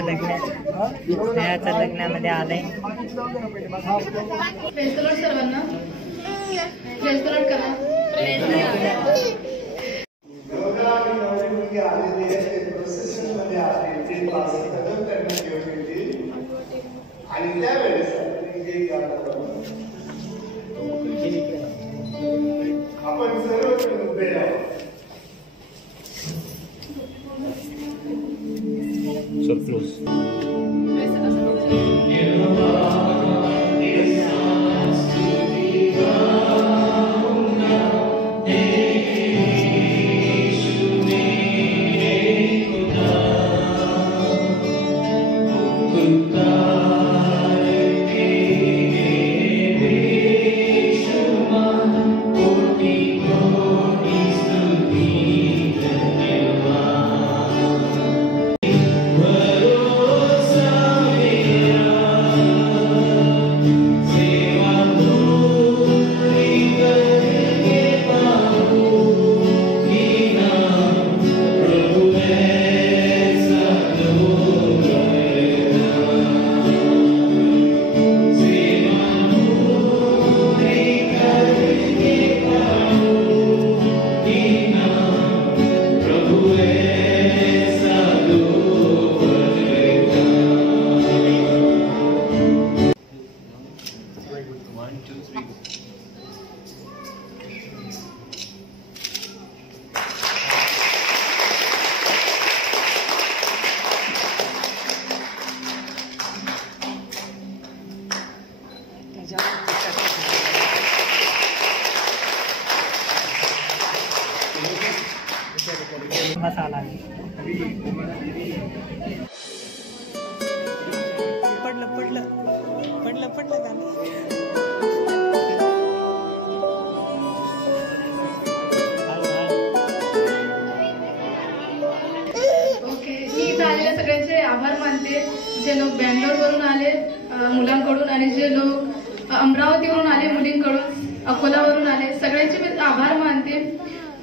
स्नेहाच्या लग्नामध्ये आलंय। सर्वांना करा। आपण सर्व उभे राहू। So close. मसाला पडलं पडलं पडलं पडलं गाणं। ओके, मी इथं आलेल्या सगळ्यांचे आभार मानते। जे लोक बँगलोरवरून आले मुलांकडून आणि जे लोक अमरावतीवरून आले मुलींकडून, अकोलावरून आले, सगळ्यांचे मी आभार मानते।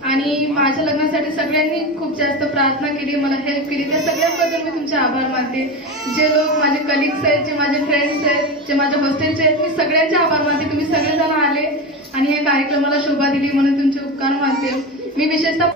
आणि माझ्या लग्नासाठी सगळ्यांनी खूप जास्त प्रार्थना केली, मला हेल्प केली, त्या सगळ्यांबद्दल मी तुमचे आभार मानते। जे लोक माझे कलिग्स आहेत, जे माझे फ्रेंड्स आहेत, जे माझ्या हॉस्टेलचे आहेत, मी सगळ्यांचे आभार मानते। तुम्ही सगळेजण आले आणि या कार्यक्रमाला शोभा दिली म्हणून तुमचे उपकार मानते। मी विशेषतः